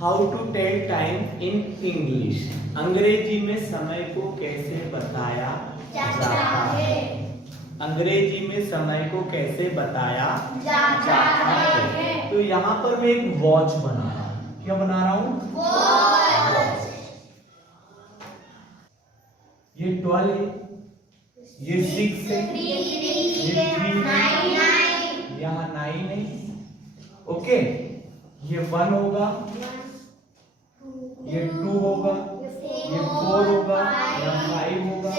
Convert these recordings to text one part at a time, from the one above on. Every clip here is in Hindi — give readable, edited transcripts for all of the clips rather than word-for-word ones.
How to tell time in English. अंग्रेजी में समय को कैसे बताया जाता है। अंग्रेजी में समय को कैसे बताया जाता है। तो यहाँ पर मैं एक वॉच बना रहा हूँ। क्या बना रहा हूँ? वॉच। ये 12 है, ये 6 है, ये 3 है, यहाँ 9 है। ओके, ये 1 होगा, ये 2 होगा, ये 4 होगा, यहाँ 5 होगा,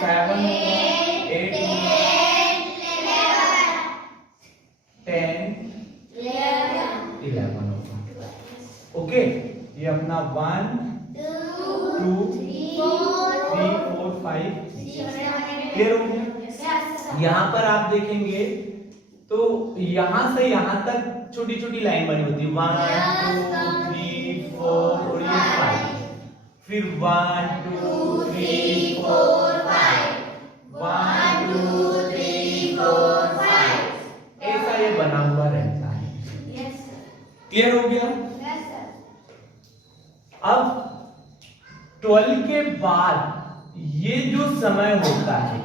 7 होगा, 8 होगा, 10, 11 होगा। ओके, ये अपना 1 2 3 4 5 क्लियर हो गया। यहाँ पर आप देखेंगे तो यहां से यहां तक छोटी छोटी लाइन बनी होती है, 1 2 3 4 और ये 5, फिर 1 2 3 4 5, 1 2 3 4 5, ऐसा ये बना हुआ रहता है। क्लियर हो गया। अब 12 के बाद ये जो समय होता है,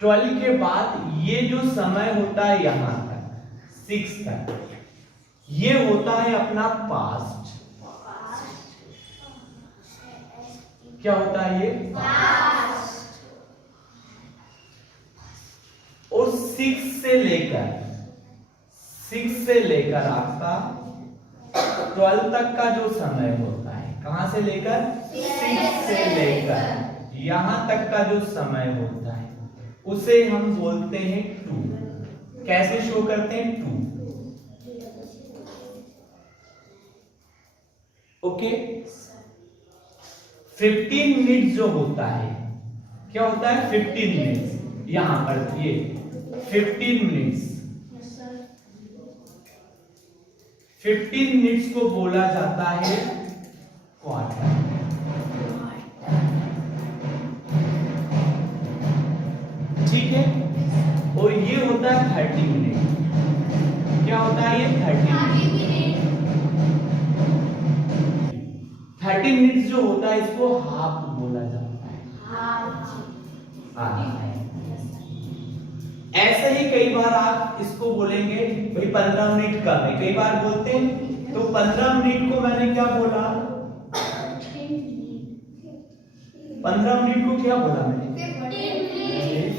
12 के बाद ये जो समय होता है यहां तक 6 तक, ये होता है अपना पास्ट। क्या होता है ये? पास्ट। और 6 से लेकर आपका 12 तक का जो समय होता है, कहां से लेकर? 6 से लेकर यहां तक का जो समय होता है उसे हम बोलते हैं 2। कैसे शो करते हैं? 2। ओके। 15 मिनट जो होता है, क्या होता है? 15 मिनट। यहां पर ये 15 मिनट्स, 15 मिनट्स को बोला जाता है क्वार्टर। ठीक है। और ये होता है 30 मिनट। क्या होता है ये? 30 मिनट। 30 मिनट जो होता है इसको हाफ बोला जाता है। ऐसे ही कई बार आप इसको बोलेंगे भाई 15 मिनट कम है, कई बार बोलते हैं। तो 15 मिनट को मैंने क्या बोला? 15 मिनट को क्या बोला मैंने?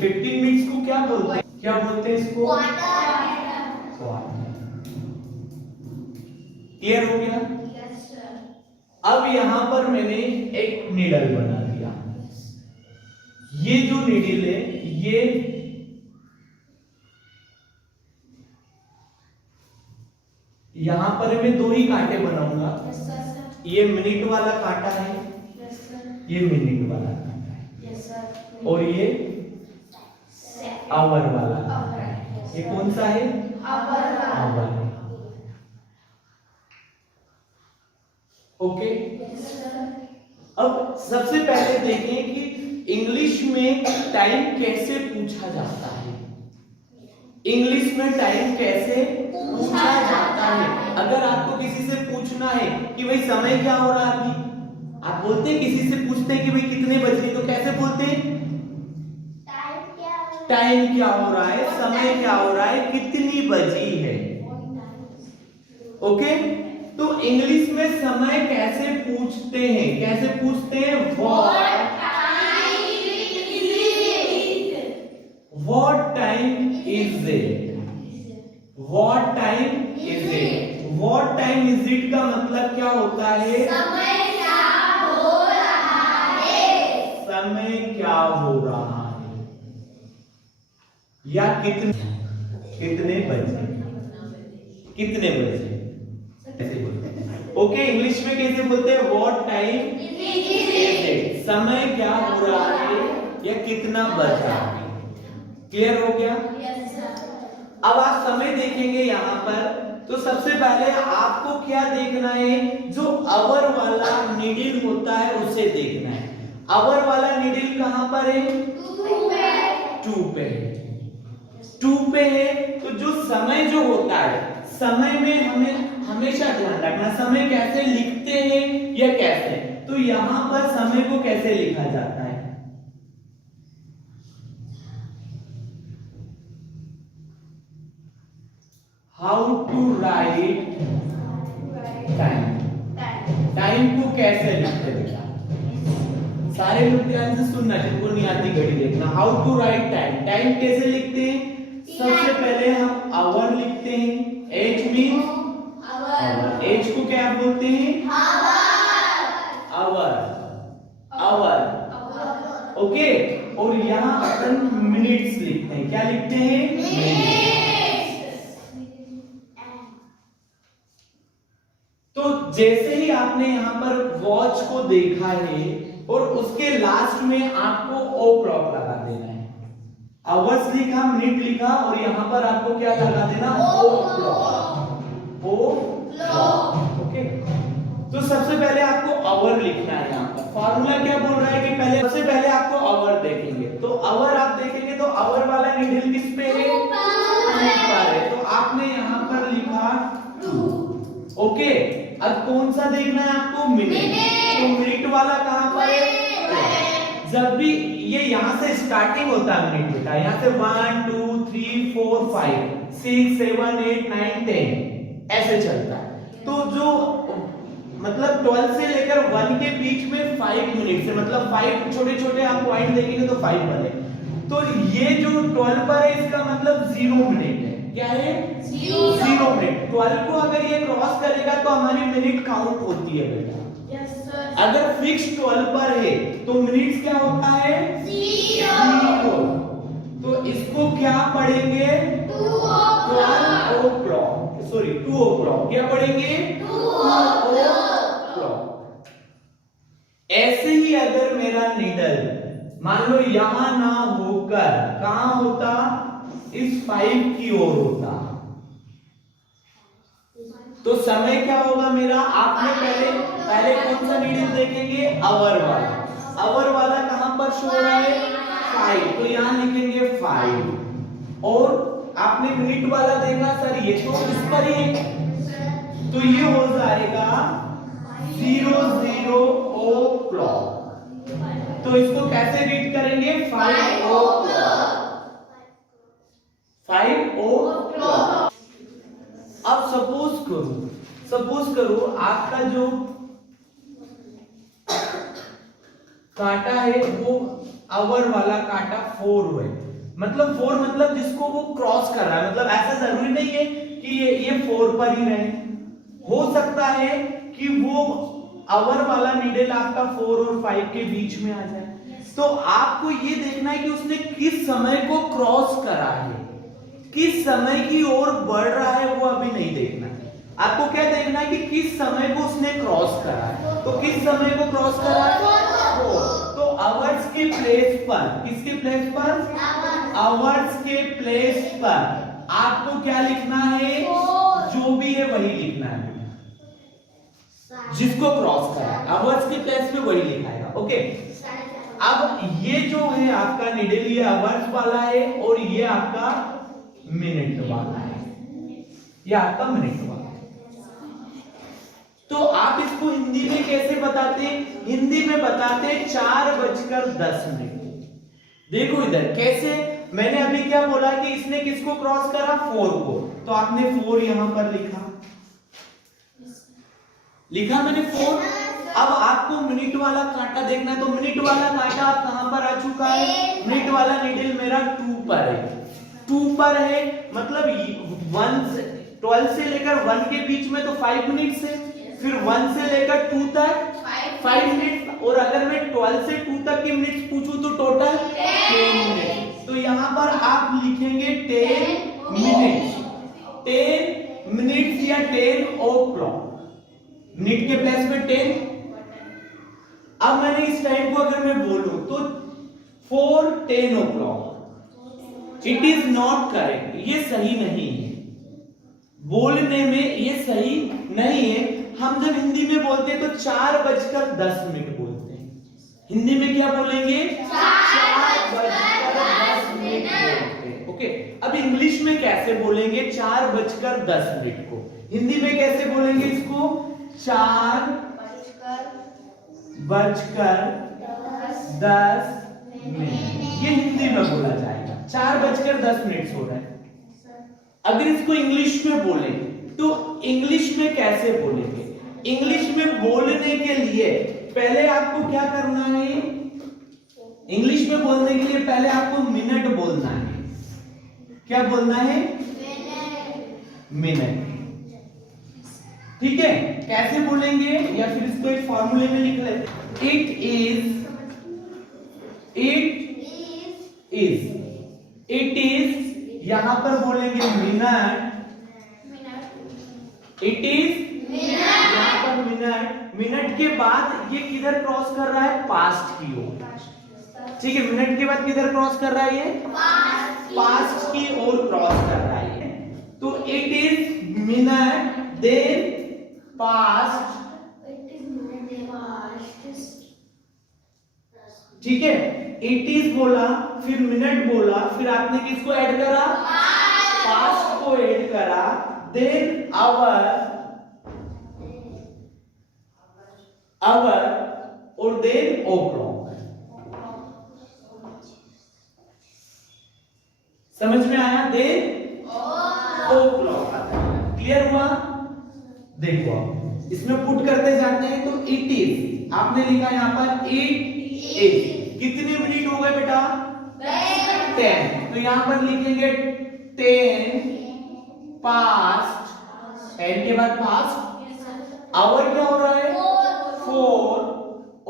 15 मिनट्स को क्या बोलते हैं? क्या बोलते हैं इसको? क्वार्टर। क्लियर हो गया। अब यहां पर मैंने एक नीडल बना दिया। ये जो नीडल है, ये यहां पर मैं 2 ही कांटे बनाऊंगा। ये मिनट वाला कांटा है, ये मिनट वाला कांटा है, और ये आवर वाला कांटा है। ये कौन सा है? आवर। ओके। अब सबसे पहले देखें कि इंग्लिश में टाइम कैसे पूछा जाता है। इंग्लिश में टाइम कैसे पूछा जाता है। अगर आपको किसी से पूछना है कि भाई समय क्या हो रहा है अभी, आप बोलते हैं, किसी से पूछते हैं कि भाई कितने बज रहे, तो कैसे बोलते हैं? टाइम क्या हो रहा है, समय क्या हो रहा है, कितनी बजी है। ओके। तो इंग्लिश में समय कैसे पूछते हैं? कैसे पूछते हैं? What time is it. What time is it. What time is it का मतलब क्या होता है? समय क्या हो रहा है। समय क्या हो रहा है, या कितने बजे, कितने बजे, ऐसे बोलते हैं। ओके। इंग्लिश में कैसे बोलते हैं? What time is it. समय क्या हो रहा है या कितना बजा। क्लियर हो गया। अब आप समय देखेंगे यहां पर, तो सबसे पहले आपको क्या देखना है? जो आवर वाला नीडल होता है उसे देखना है। आवर वाला नीडल कहां पर है? 2 पे है। 2 पे है। तो जो समय जो होता है समय में हमें हमेशा ध्यान रखना, समय कैसे लिखते हैं या कैसे, तो यहां पर समय को कैसे लिखा जाता है, how to write time, time को कैसे लिखते बेटा, सारे लोग ध्यान से सुनना, जिनको नहीं आती घड़ी देखना। How to write time, time कैसे लिखते हैं, सबसे पहले हम आवर लिखते हैं, एच मीन आवर, एच को क्या बोलते हैं, आवर, आवर, ओके। और यहाँ अपन मिनट्स लिखते हैं, क्या लिखते हैं, मिनट्स। तो जैसे ही आपने यहाँ पर वॉच को देखा है और उसके लास्ट में आपको ओ क्लॉक लगा देना है, आवर्स लिखा, मिनट लिखा और यहाँ पर आपको क्या लगा देना, ओ क्लॉक, ओ क्लॉक, ओके। तो सबसे पहले आपको आवर लिखना है, यहाँ पर फॉर्मूला क्या बोल रहा है कि पहले सबसे पहले आपको आवर देखेंगे, तो आवर आप देखेंगे तो आवर वाला नीडल किस पे है, मिनट पर है, तो आपने यहाँ पर लिखा 2, ओके। अब कौन सा देखना है आपको, मिनट, तो मिनट वाला कहां पर है, जब भी ये यहां से स्टार्टिंग होता है मिनट बेटा, यहां से 1 2 3 4 5 6 7 8 9 10 ऐसे चलता है। तो जो मतलब 12 से लेकर 1 के बीच में 5 मिनट से, मतलब 5 छोटे छोटे आप पॉइंट देखेंगे तो 5 पर है, तो ये जो 12 पर है इसका मतलब 0 मिनट है, क्या है, 0 मिनट। 12 को अगर ये क्रॉस करेगा तो हमारी मिनट काउंट होती है बेटा, अगर फिक्स 12 पर है तो मिनट्स क्या होता है, 0। तो इसको क्या पढ़ेंगे, 12 ओ क्लॉक, सॉरी 2 ओ क्लॉक, क्या पढ़ेंगे, 2 ओ क्लॉक। ऐसे ही अगर मेरा नीडल मान लो यहां ना होकर कहां होता, इस 5 की ओर होता, तो समय क्या होगा मेरा, आपने पहले कौन सा नीडल देखेंगे, आवर वाला, आवर वाला कहां पर शो रहा है, 5, तो यहां लिखेंगे 5। और आपने मिनट वाला देखा सर ये तो इस पर ही है, तो ये हो जाएगा 00 ओ क्लॉक, तो इसको कैसे रीड करेंगे, 5 ओ क्लॉक, 5 ओ क्लॉक। अब सपोज करो आपका जो कांटा है वो आवर वाला कांटा 4 है, मतलब 4 मतलब जिसको वो क्रॉस कर रहा है, मतलब ऐसा जरूरी नहीं है कि ये 4 पर ही रहे, हो सकता है कि वो आवर वाला नीडल आपका 4 और 5 के बीच में आ जाए, तो आपको ये देखना है कि उसने किस समय को क्रॉस करा है, किस समय की ओर बढ़ रहा है, वो अभी नहीं देखना है, आपको क्या देखना है कि किस समय को उसने क्रॉस करा है, तो किस समय को क्रॉस करा है, तो आवर्स के प्लेस पर, किसके प्लेस पर, आवर्स के प्लेस पर आपको क्या लिखना है, जो भी है वही लिखना है, जिसको क्रॉस करा है आवर्स के प्लेस पे वही लिखाएगा, ओके। अब ये जो है आपका नीडल, ये आवर्स वाला है और ये आपका मिनट वाला है, ये आपका मिनट वाला है। तो आप इसको हिंदी में कैसे बताते हैं, हिंदी में बताते हैं 4:10। देखो इधर कैसे, मैंने अभी क्या बोला कि इसने किसको क्रॉस करा, 4 को, तो आपने 4 यहां पर लिखा मैंने 4। अब आपको मिनट वाला कांटा देखना है, तो मिनट वाला कांटा आप कहां पर आ चुका है, मिनट वाला नीडल मेरा 2 पर है, 2 पर है, मतलब 12 से लेकर 1 के बीच में तो 5 मिनट है, फिर 1 से लेकर 2 तक 5 मिनट, और अगर मैं 12 से 2 तक के मिनट्स पूछूं तो टोटल 10 मिनट, तो यहां पर आप लिखेंगे 10 मिनट्स, 10 मिनट्स या 10 ओ क्लॉक, मिनट के प्लेस पे 10। अब मैंने इस टाइम को अगर मैं बोलूं तो 4:10 o'clock, it is not correct, ये सही नहीं है, बोलने में ये सही नहीं है। हम जब हिंदी में बोलते हैं तो 4:10 बोलते हैं, हिंदी में क्या बोलेंगे, 4:10 बोलते हैं, ओके। अब इंग्लिश में कैसे बोलेंगे 4:10 को? हिंदी में कैसे बोलेंगे इसको? 4:10 ये हिंदी में बोला जाएगा। 4:10 हो रहा है। अगर इसको इंग्लिश में बोले तो इंग्लिश में कैसे बोलेंगे? इंग्लिश में बोलने के लिए पहले आपको क्या करना है? इंग्लिश में बोलने के लिए पहले आपको मिनट बोलना है। क्या बोलना है? मिनट। ठीक है, कैसे बोलेंगे? या फिर इसको एक फॉर्मूले में लिख लेते। इट इज यहां पर बोलेंगे मिनट। इट इज यहां पर मिनट। मिनट के बाद ये किधर क्रॉस कर रहा है? पास्ट की ओर। ठीक है, मिनट के बाद किधर क्रॉस कर रहा है? ये पास्ट की ओर क्रॉस कर रहा है। तो it is minute then past. ठीक है, इट इज बोला, फिर मिनट बोला, फिर आपने किसको ऐड करा? पास्ट को ऐड करा, देन आवर और देन ओ क्लॉक। समझ में आया? देन ओ क्लॉक आता है। क्लियर हुआ? देखो इसमें पुट करते जाते हैं तो इट इज आपने लिखा यहां पर इट इज। कितने मिनट हो गए बेटा? 10। तो यहां पर लिखेंगे 10 पास्ट। 10 के बाद पास्ट। आवर क्या हो रहा है? 4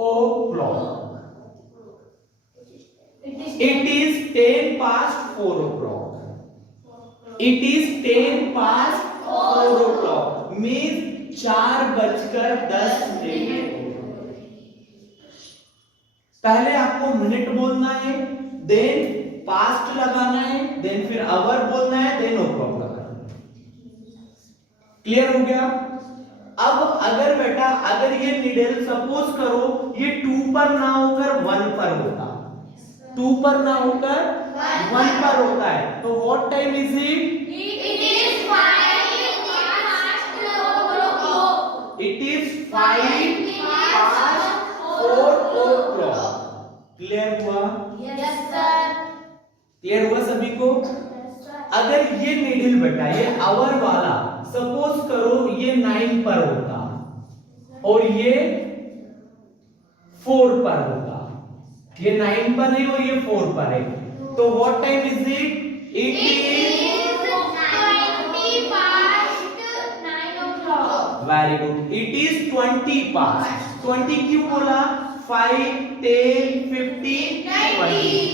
o'clock। It is 10 past 4 o'clock। It is 10 past 4 o'clock means 4:10। पहले आपको मिनट बोलना है, देन पास्ट लगाना है, देन फिर आवर बोलना है, देन ओ क्लॉक लगाना है। क्लियर हो गया? अब अगर बेटा अगर ये नीडल सपोज करो ये 2 पर ना होकर 1 पर होता, 2 पर ना होकर 1 पर होता है, तो what time is it? It is 5 past 4 o'clock। Clear हुआ? Yes sir. क्लियर हुआ सभी को? अगर ये नीडल बेटा ये आवर वाला सपोज करो ये 9 पर होता और ये 4 पर होता, ये 9 पर है और ये 4 पर है, तो what time is it? It is 20 past 9 o'clock। Very good. It is 20 past. 20 क्यों बोला? 5 10 15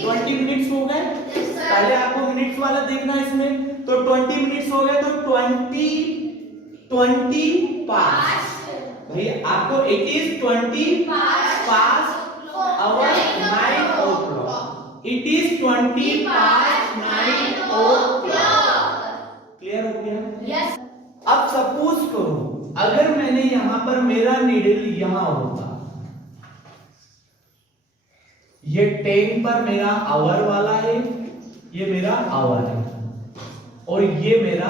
20 मिनट्स हो गए। पहले आपको मिनट्स वाला देखना है इसमें, तो 20 मिनट्स हो गए, तो 20 पास्ट। भाई आपको it is 20 past hour 9 o'clock। It is 20 past 9 o'clock। Clear हो गया? यस। अब सपोज करो अगर मैंने यहां पर मेरा नीडल यहां होता, ये 10 पर मेरा आवर वाला है, ये मेरा आवर है और ये मेरा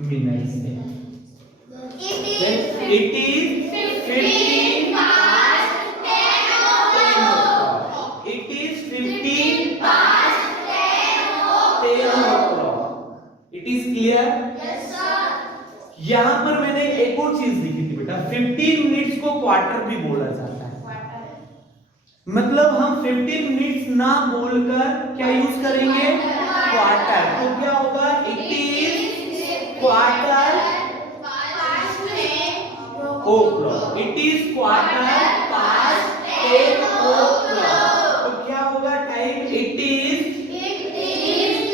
मिनट्स है। It is 15 past 10 o'clock। It is 15 past 10 o'clock। It is clear? Yes sir. यहां पर मैंने एक और चीज लिखी थी बेटा, 15 मिनट्स को क्वार्टर भी बोला जाता है। मतलब हम 15 मिनट्स ना बोलकर क्या यूज करेंगे? क्वार्टर। तो क्या होगा? It is quarter o'clock। It is quarter past 10 o'clock। तो क्या होगा time? It is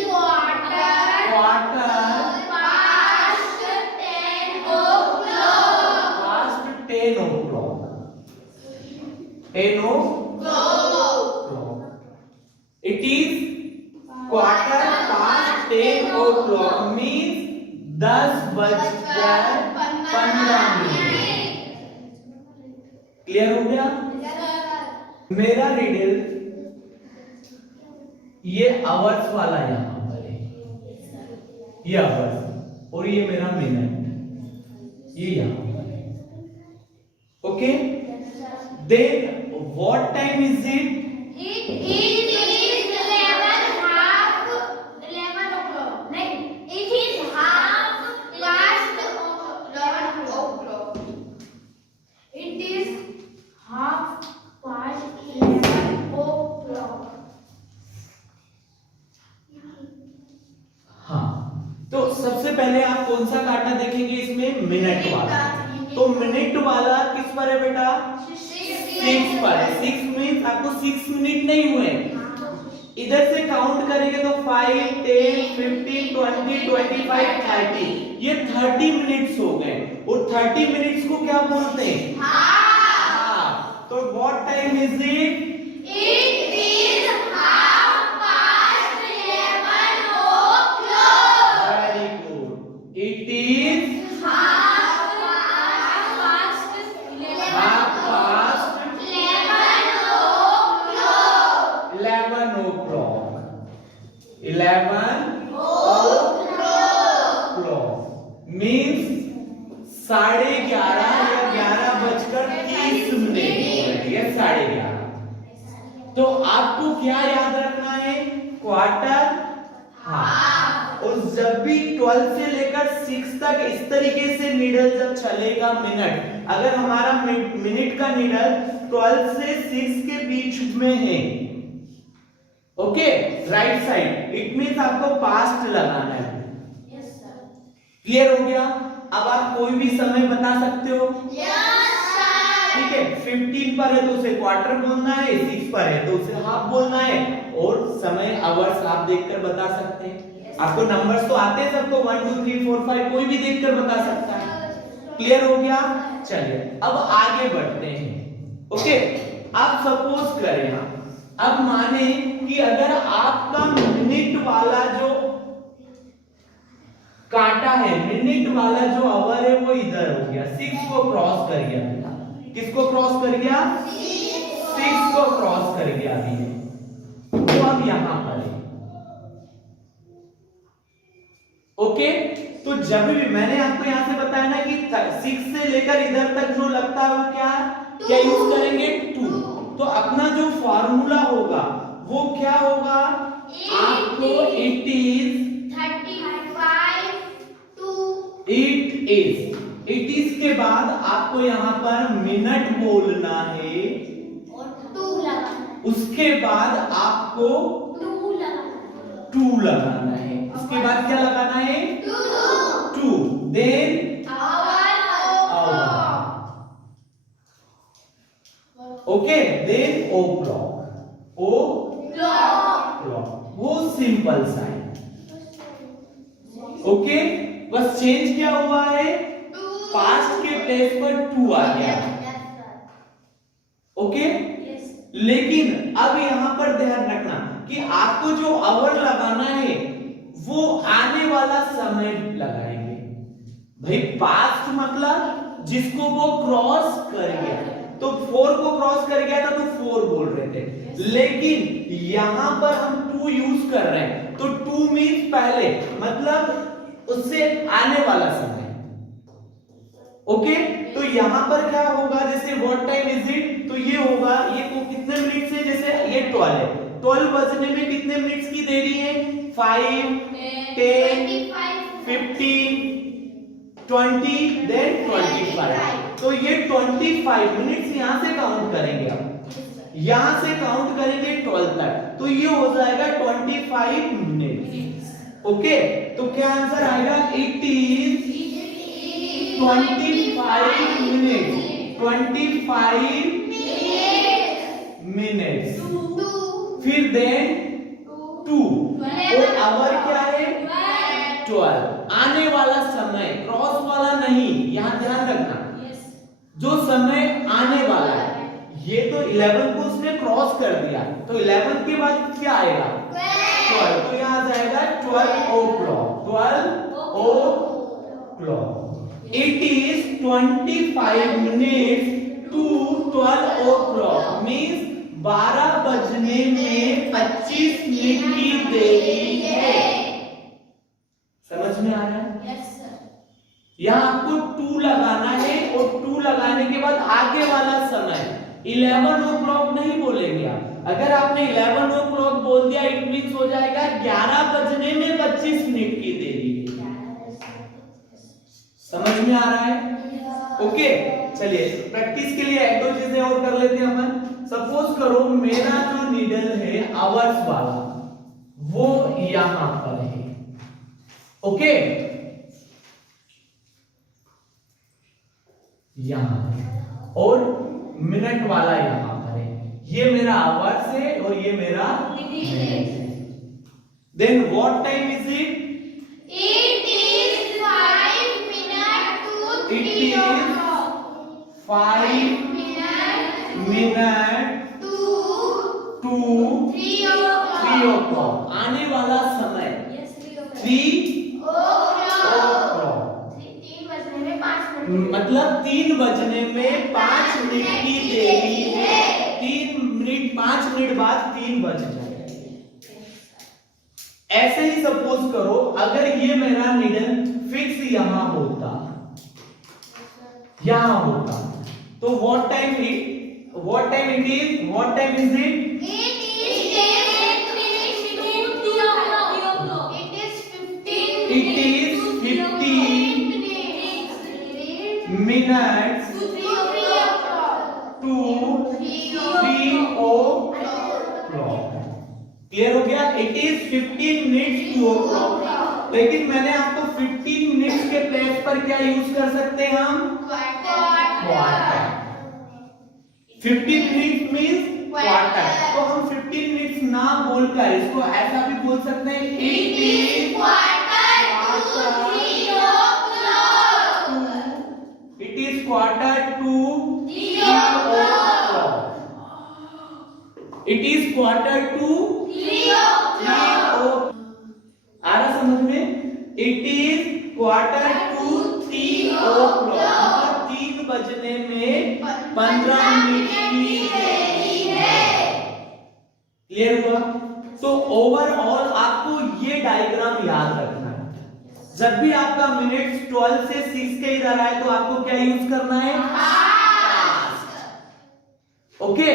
quarter past 10 o'clock। Past 10 o'clock। 10 o'clock। It is quarter past 10 o'clock means 10:15। Clear हो गया? मेरा रीडल ये आवर्स वाला यहां पर है, ये आवर्स और ये मेरा मिनट, ये यहाँ पर है। Okay, then what time is it? It is 11 half 11 o'clock. नहीं, it is half past 11 o'clock. It is half past 11 o'clock. हाँ, तो सबसे पहले आप कौन सा काटा देखेंगे इसमें? मिनट वाला। तो मिनट वाला किस पर है बेटा? 6 पर है। 6 मींस आपको 6 मिनट नहीं हुए, इधर से काउंट करेंगे तो 5 10 15 20 25 30, ये 30 मिनट्स हो गए। और 30 मिनट्स को क्या बोलते हैं? हाफ। तो what time is it? It is half past 11 o'clock. Very good, it is Half past 11 half past 11 o'clock। 11 o'clock means 11:30 या 11:30 या 11:30। तो आपको क्या याद रखना है? Quarter, half. और जब भी 12 से लेकर 6 तक इस तरीके से नीडल जब चलेगा मिनट, अगर हमारा मिनट का नीडल 12 से 6 के बीच में है, okay, right side, it means आपको पास्ट लगाना है। Yes sir. क्लियर हो गया? अब आप कोई भी समय बता सकते हो, Yes sir. ठीक है। 15 पर है तो उसे क्वार्टर बोलना है, 6 पर है तो उसे हाफ बोलना है, और समय आवर्स आप देखकर बता सकते हैं। आपको नंबर्स तो आते हैं सबको, 1 2 3 4 5 कोई भी देखकर बता सकता है। क्लियर हो गया? चलिए अब आगे बढ़ते हैं। ओके, आप सपोज करें, अब माने कि अगर आपका मिनट वाला जो काटा है, मिनट वाला जो आवर है वो इधर हो गया, 6 को क्रॉस कर गया बेटा। किसको क्रॉस कर गया? 6 को क्रॉस कर गया अभी, तो अब यहां पर है। ओके, तो जब भी मैंने आपको यहां से बताया ना कि 6 से लेकर इधर तक जो लगता है वो क्या यूज करेंगे? 2। तो अपना जो फॉर्मूला होगा वो क्या होगा? आपको it is 35 to it is के बाद आपको यहां पर मिनट बोलना है, और 2 लगाना है। उसके बाद आपको 2 लगाना है। 2 लगाना है, उसके बाद क्या लगाना है? 2, देन ओके, देन ओ क्लॉक, वो सिंपल साइन। ओके, बस चेंज क्या हुआ है? पास्ट के प्लेस पर 2 आ गया। ओके, लेकिन अब यहां पर ध्यान रखना कि आपको जो आवर लगाना है वो आने वाला समय लगाएंगे। भाई पास्ट मतलब जिसको वो क्रॉस कर गया, तो 4 को क्रॉस कर गया था तो 4 बोल रहे थे, लेकिन यहां पर हम 2 यूज कर रहे हैं, तो 2 मींस पहले, मतलब उससे आने वाला समय। ओके, तो यहां पर क्या होगा? जैसे व्हाट टाइम इज इट, तो ये होगा, ये को कितने मिनट से, जैसे ये 12 है, 12 बजने में कितने मिनट्स की देरी है? 5 10 15 20 देन 25। तो ये 25 मिनट्स यहां से काउंट करेंगे, आप यहां से काउंट करेंगे 12 तक, तो ये हो जाएगा 25 मिनट्स। ओके, तो क्या आंसर आएगा? It is 25 minutes, 25 minutes. फिर देन 2, और आवर क्या है? 12। आने वाला समय, क्रॉस वाला नहीं, यहां ध्यान रखना, जो समय आने वाला है। ये तो 11 को उसने क्रॉस कर दिया, तो 11 के बाद क्या आएगा? 12, तो यहां जाएगा 12 o'clock, 12 o'clock। It is 25 minutes to 12 o'clock, means 12 बजने में 25 मिनट की देरी है। समझ में आ रहा है? Yes sir. यहाँ आपको 2 लगाना है और 2 लगाने के बाद आगे वाला समय 11 o'clock नहीं बोलेंगे आप। अगर आपने 11 o'clock बोल दिया इट मींस हो जाएगा 11 बजने में 25 मिनट की देरी है। समझ में आ रहा है? ओके चलिए प्रैक्टिस के लिए एक दो चीजें और कर लेते हैं अपन। सपोज करो मेरा जो नीडल है आवर्स वाला वो यहां पर है, ओके यहां है, और मिनट वाला यहां पर है। ये मेरा आवर्स है और ये मेरा मिनट है। Then what time is it? It is 5 minutes to 3 o'clock. 5 minute to 3 o'clock. 3 o'clock। आने वाला समय Yes, 3 o'clock. 3 o'clock। 3 बजने में 5 मिनट। मतलब 3 बजने में 5 मिनट की देरी है। 5 मिनट बाद 3 बज जाएंगे। ऐसे ही सपोज करो अगर ये मेरा निडल फिक्स यहां होता, यहां होता, तो what time is it? It is 10 minutes to 3 o'clock. It is 15 It is 15 minutes to 3 o'clock. to 3 o'clock। Clear हो गया? It is 15 minutes 2 o'clock। लेकिन मैंने आपको 15 मिनट्स के प्लेस पर क्या यूज कर सकते हैं हम? क्वार्टर। 15 minute means quarter. तो हम 15 मिनट्स ना बोलकर इसको ऐसा भी बोल सकते हैं it is quarter to 3 o'clock। It is quarter to 3 o'clock। आ रहा समझ में? It is quarter to 3 o'clock। मतलब 3 बजने में 15 मिनट की देरी है। क्लियर हुआ? तो ओवरऑल आपको ये डायग्राम याद रखना है। जब भी आपका मिनट्स 12 से 6 के इधर आए तो आपको क्या यूज करना है? ओके।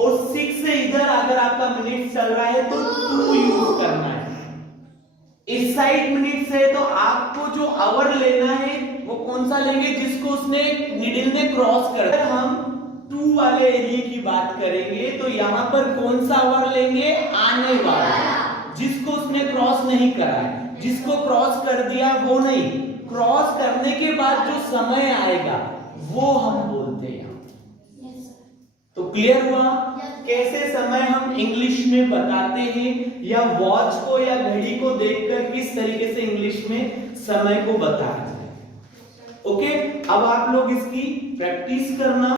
और 6 से इधर अगर आपका मिनट चल रहा है तो 2 यूज करना है। इस साइड मिनट्स है तो आपको जो आवर लेना है वो कौन सा लेंगे? जिसको उसने निडल ने क्रॉस कर दिया। हम 2 वाले एरिया की बात करेंगे तो यहां पर कौन सा आवर लेंगे? आने वाला, जिसको उसने क्रॉस नहीं करा है। जिसको क्रॉस कर दिया वो नहीं, क्रॉस करने के बाद जो समय आएगा वो हम बोलते हैं। तो क्लियर हुआ कैसे समय हम इंग्लिश में बताते हैं, या वॉच को या घड़ी को देखकर किस तरीके से इंग्लिश में समय को बताया जाए। ओके, अब आप लोग इसकी प्रैक्टिस करना।